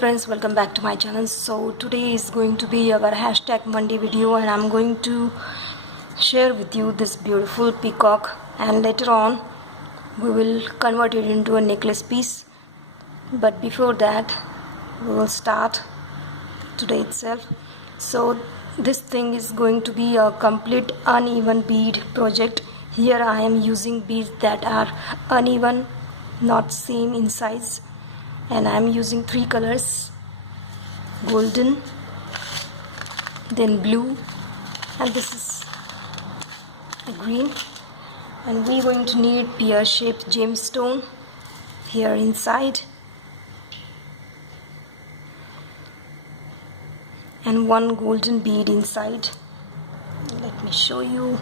friends, welcome back to my channel. So today is going to be our hashtag Monday video, and I'm going to share with you this beautiful peacock, and later on we will convert it into a necklace piece. But before that, we will start today itself. So this thing is going to be a complete uneven bead project. Here I am using beads that are uneven, not same in size, and I am using three colors: golden, then blue, and this is a green. And we're going to need pear-shaped gemstone here inside, and one golden bead inside. Let me show you.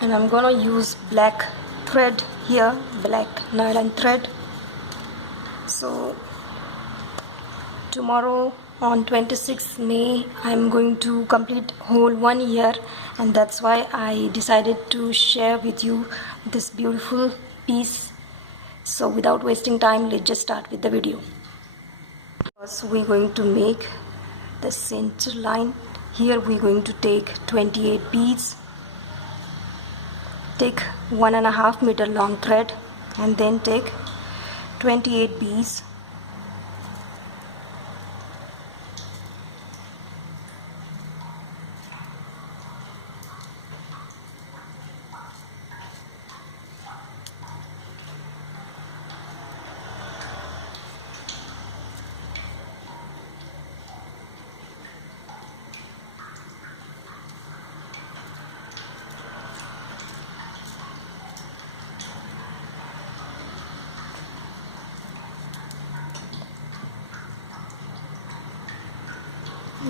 And I'm gonna use black thread here, black nylon thread. So tomorrow on 26th May I'm going to complete whole 1 year, and that's why I decided to share with you this beautiful piece. So without wasting time, let's just start with the video. First we're going to make the center line. Here we're going to take 28 beads. Take 1.5 meter long thread and then take 28 beads.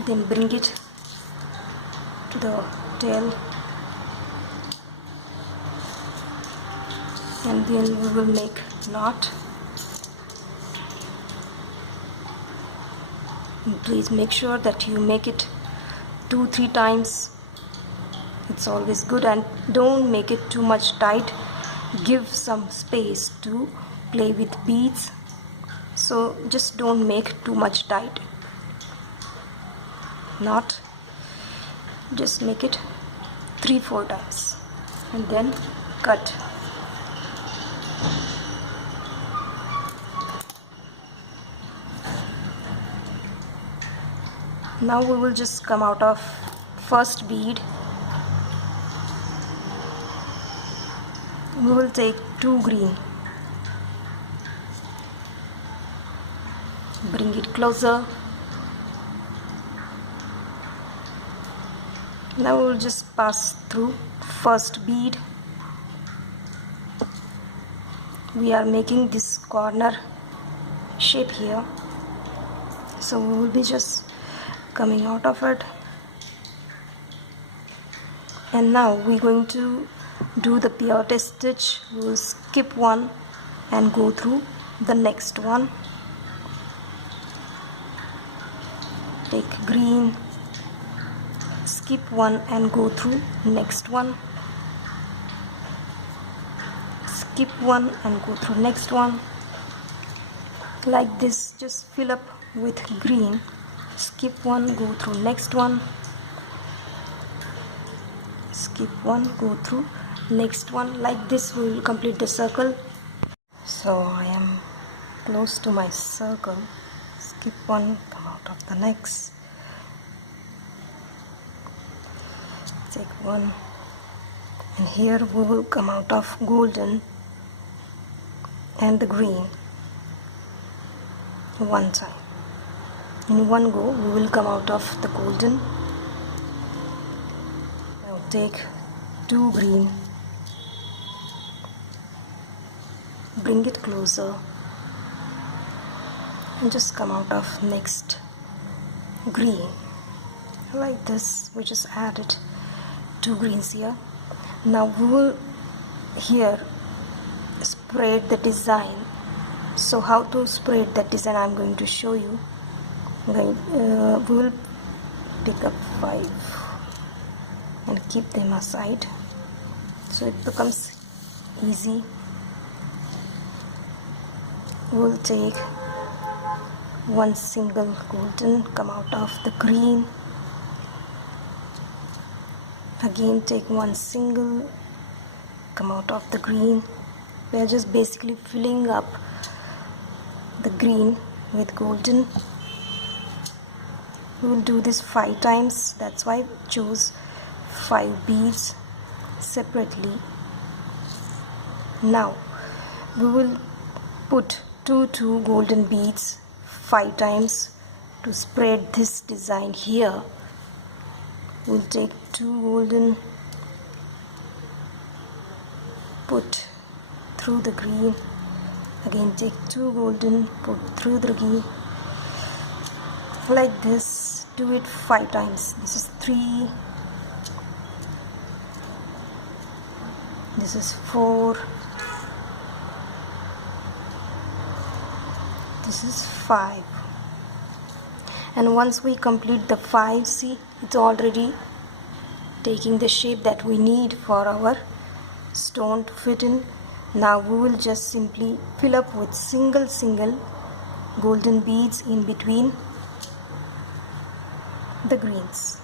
Then bring it to the tail, and then we will make knot. And please make sure that you make it 2-3 times. It's always good, and don't make it too much tight. Give some space to play with beads, so just don't make too much tight knot. Just make it 3-4 times and then cut. Now we will just come out of first bead. We will take 2 green, bring it closer. Now we will just pass through first bead. We are making this corner shape here, so we will be just coming out of it. And now we're going to do the peyote stitch. We will skip one and go through the next one. Take green, skip one and go through next one, skip one and go through next one. Like this, just fill up with green, skip one, go through next one, skip one, go through next one. Like this we will complete the circle. So I am close to my circle. Skip one, come out of the next, take one, and here we will come out of golden and the green one time. In one go we will come out of the golden. Now take 2 green, bring it closer, and just come out of next green. Like this, we just added 2 greens here. Now we will here spread the design. So how to spread that design I'm going to show you. We will pick up 5 and keep them aside, so it becomes easy. we'll take one single golden, come out of the green, again take one single, come out of the green. We are just basically filling up the green with golden. We will do this 5 times, that's why I chose 5 beads separately. Now we will put two golden beads 5 times to spread this design here. We'll take 2 golden, put through the green, again take 2 golden, put through the green, like this. Do it 5 times. This is 3, this is 4, this is 5. And once we complete the 5, see, it's already taking the shape that we need for our stone to fit in. Now we will just simply fill up with single golden beads in between the greens.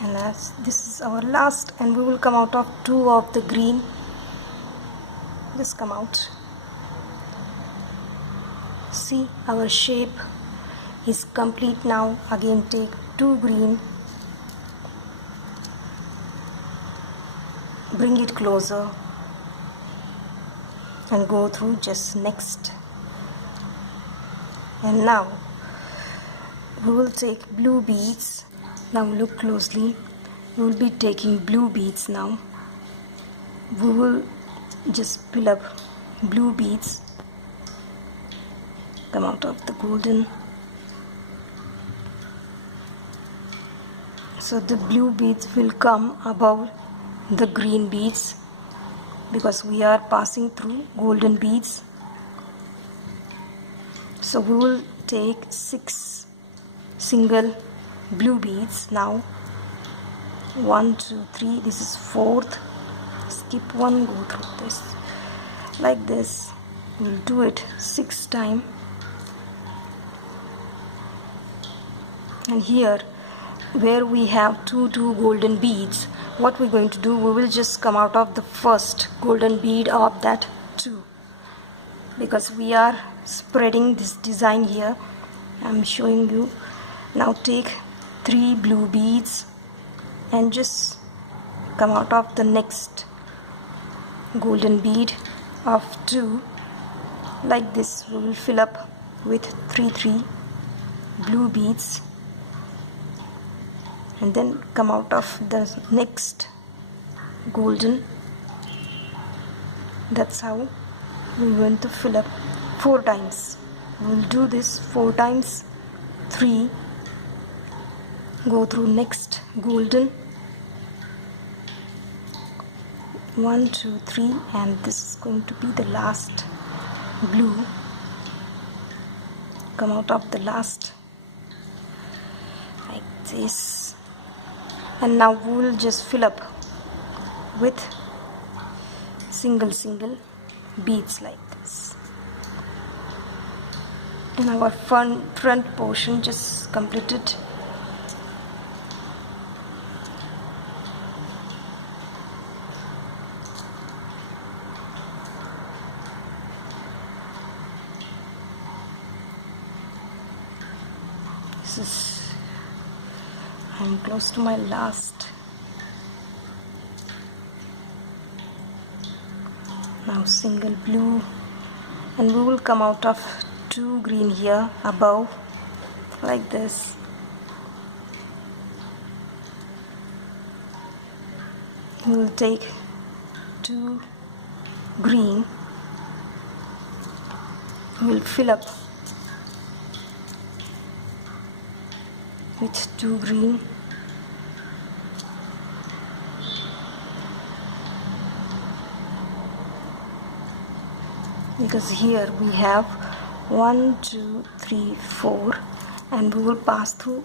And as this is our last, and we will come out of 2 of the green. Just come out. See, our shape is complete now. Again take 2 green, bring it closer and go through just next. And now we will take blue beads. Now look closely, we will be taking blue beads now. We will just fill up blue beads, come out of the golden. So the blue beads will come above the green beads because we are passing through golden beads. So we will take 6 single blue beads now. 1 2 3, this is 4th, skip 1, go through this like this. We'll do it 6 times. And here where we have two golden beads, what we're going to do, we will just come out of the first golden bead of that 2, because we are spreading this design here. I'm showing you. Now take 3 blue beads and just come out of the next golden bead of 2 like this. We will fill up with 3 blue beads and then come out of the next golden. That's how we're going to fill up 4 times. We'll do this 4 times. 3, go through next golden, 1 2 3, and this is going to be the last blue. Come out of the last like this, and now we'll just fill up with single beads like this. And our front portion just completed. I'm close to my last. Now single blue, and we will come out of 2 green here above like this. We will take 2 green, we will fill up with 2 green, because here we have 1 2 3 4, and we will pass through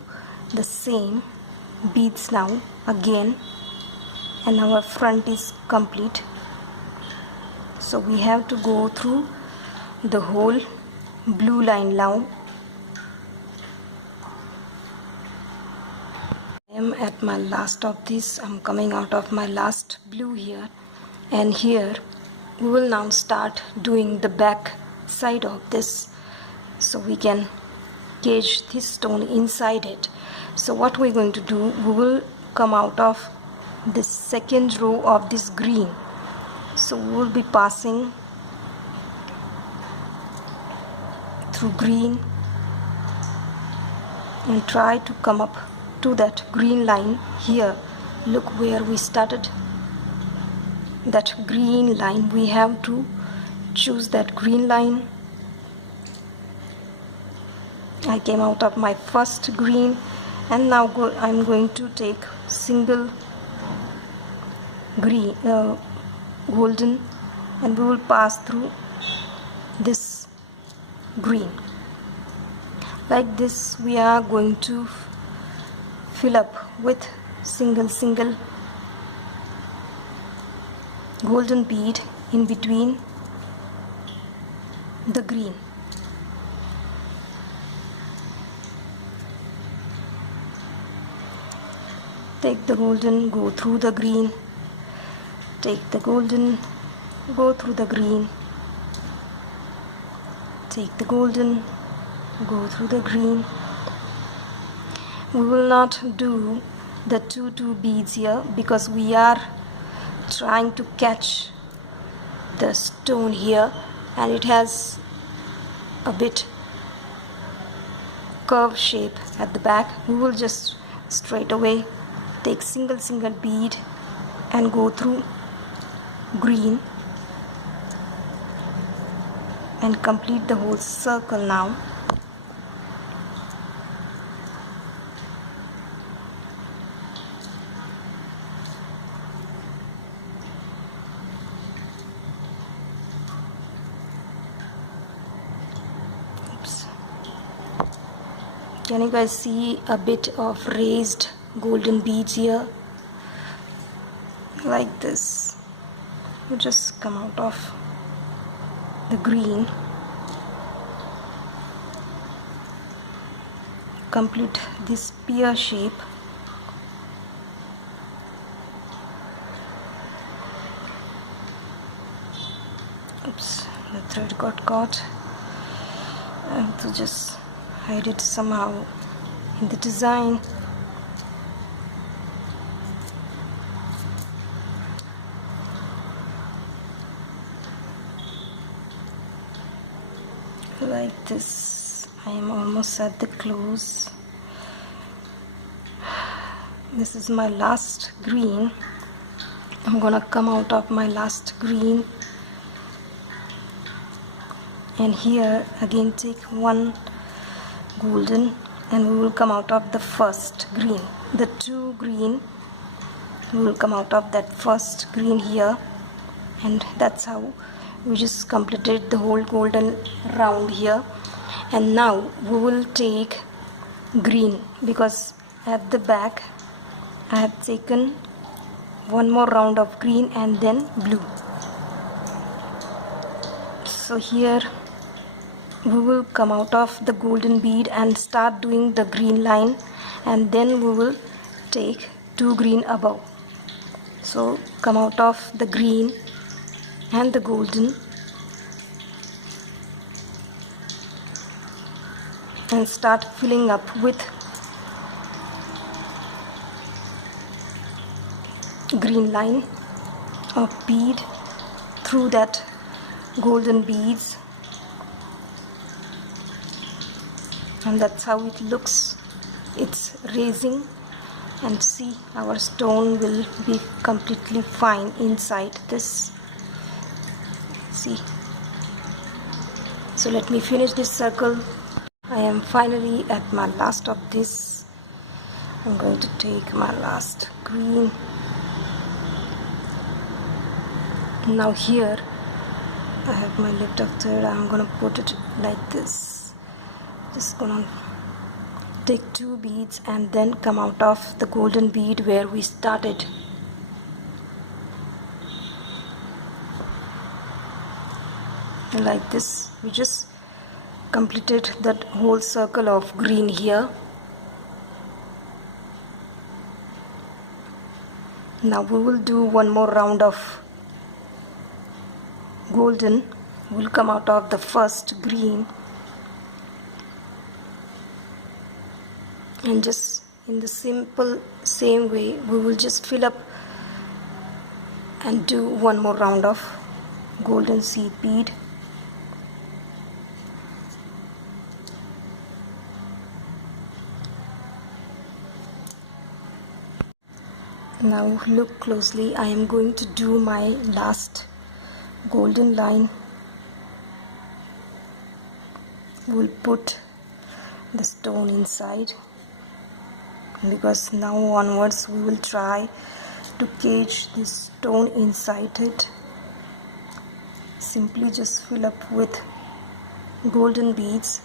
the same beads now again, and our front is complete. So we have to go through the whole blue line now. I am at my last of this. I'm coming out of my last blue here, and here we will now start doing the back side of this, so we can cage this stone inside it. So what we're going to do, we will come out of this second row of this green. So we will be passing through green and try to come up to that green line here. Look where we started, that green line. We have to choose that green line. I came out of my first green, and now I'm going to take single green golden, and we will pass through this green. Like this we are going to fill up with single golden bead in between the green. Take the golden, go through the green. Take the golden, go through the green. Take the golden, go through the green. We will not do the two beads here because we are trying to catch the stone here, and it has a bit curved shape at the back. We will just straight away take single bead and go through green and complete the whole circle now. Oops. Can you guys see a bit of raised golden beads here? Like this. You just come out of the green, complete this spear shape. Oops, the thread got caught. I have to just hide it somehow in the design. Like this. I am almost at the close. This is my last green. I'm gonna come out of my last green, and here again take one golden, and we will come out of the first green. The two green, we will come out of that first green here, and that's how we just completed the whole golden round here. And now we will take green, because at the back I have taken one more round of green and then blue. So here we will come out of the golden bead and start doing the green line, and then we will take two green above. So come out of the green and the golden and start filling up with green line of bead through that golden beads, and that's how it looks. It's raising, and see, our stone will be completely fine inside this. See, so let me finish this circle. I am finally at my last of this. I'm going to take my last green. Now here I have my left of third. I'm gonna put it like this. Just gonna take 2 beads and then come out of the golden bead where we started. Like this, we just completed that whole circle of green here. Now we will do one more round of golden. Will come out of the first green, and just in the simple same way we will just fill up and do one more round of golden seed bead. Now look closely, I am going to do my last golden line. We'll put the stone inside, because now onwards we will try to cage this stone inside it. Simply just fill up with golden beads.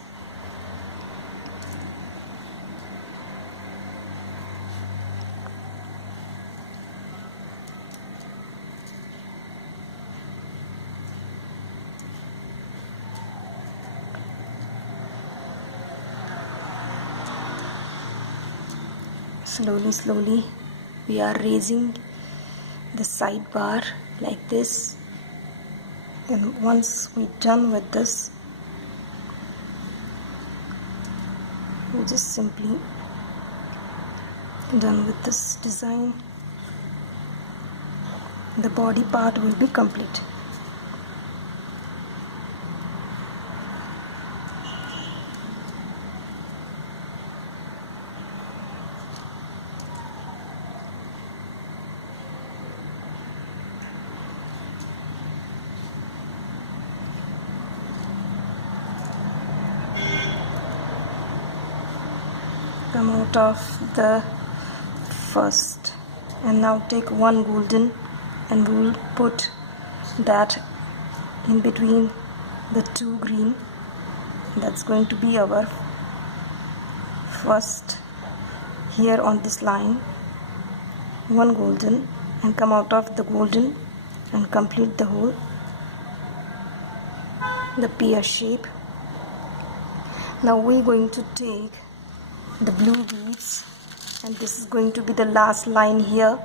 Slowly we are raising the sidebar like this, and once we're done with this, we're just simply done with this design. The body part will be complete. Come out of the first, and now take one golden and we will put that in between the 2 green. That's going to be our first here on this line. One golden, and come out of the golden and complete the whole the pear shape. Now we're going to take the blue beads, and this is going to be the last line here,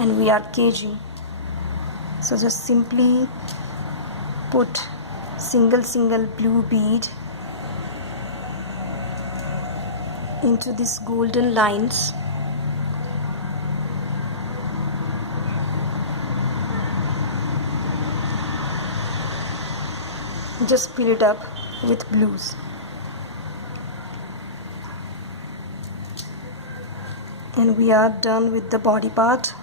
and we are caging. So just simply put single blue bead into these golden lines. Just fill it up with blues. And we are done with the body part.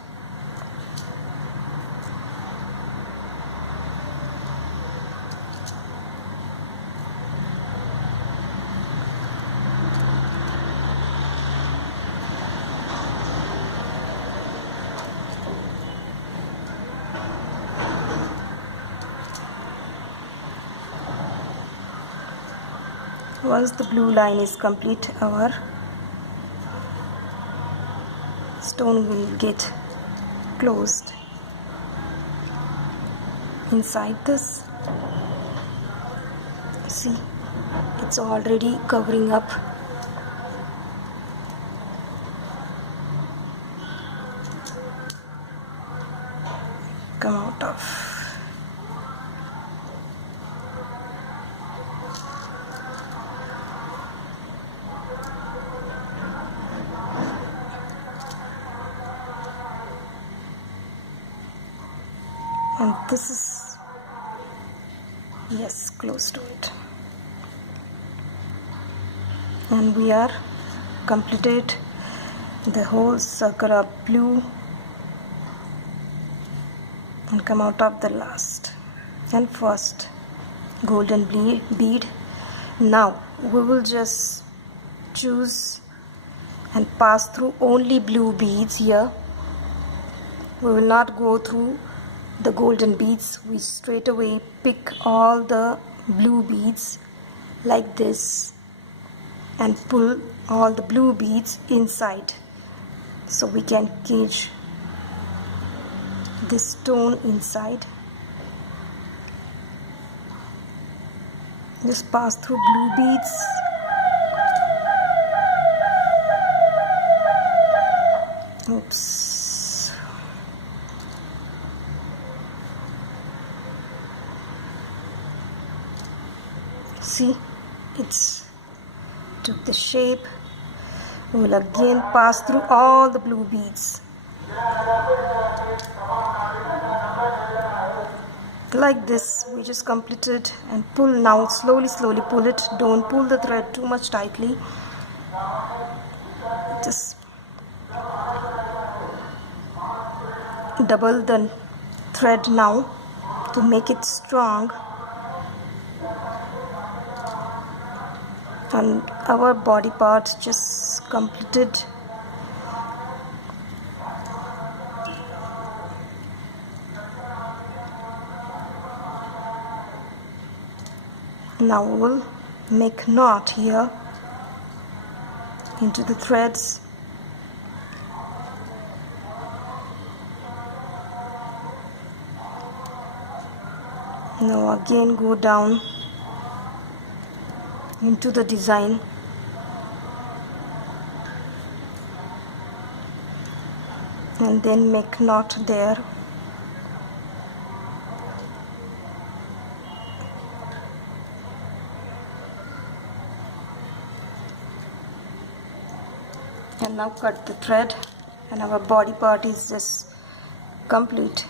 Once the blue line is complete, our stone will get closed inside this. See, it's already covering up. Come out of. And this is, yes, close to it. And we are completed the whole circle of blue, and come out of the last and first golden bead. Now we will just choose and pass through only blue beads here. We will not go through the golden beads. We straight away pick all the blue beads like this, and pull all the blue beads inside, so we can cage this stone inside. Just pass through blue beads. Oops. See, it's took the shape. We will again pass through all the blue beads. Like this, we just completed, and pull now. Slowly pull it. Don't pull the thread too much tightly. Just double the thread now to make it strong. And our body part just completed. Now we'll make knot here into the threads. Now again go down into the design. And then make knot there. And now cut the thread, and our body part is just complete.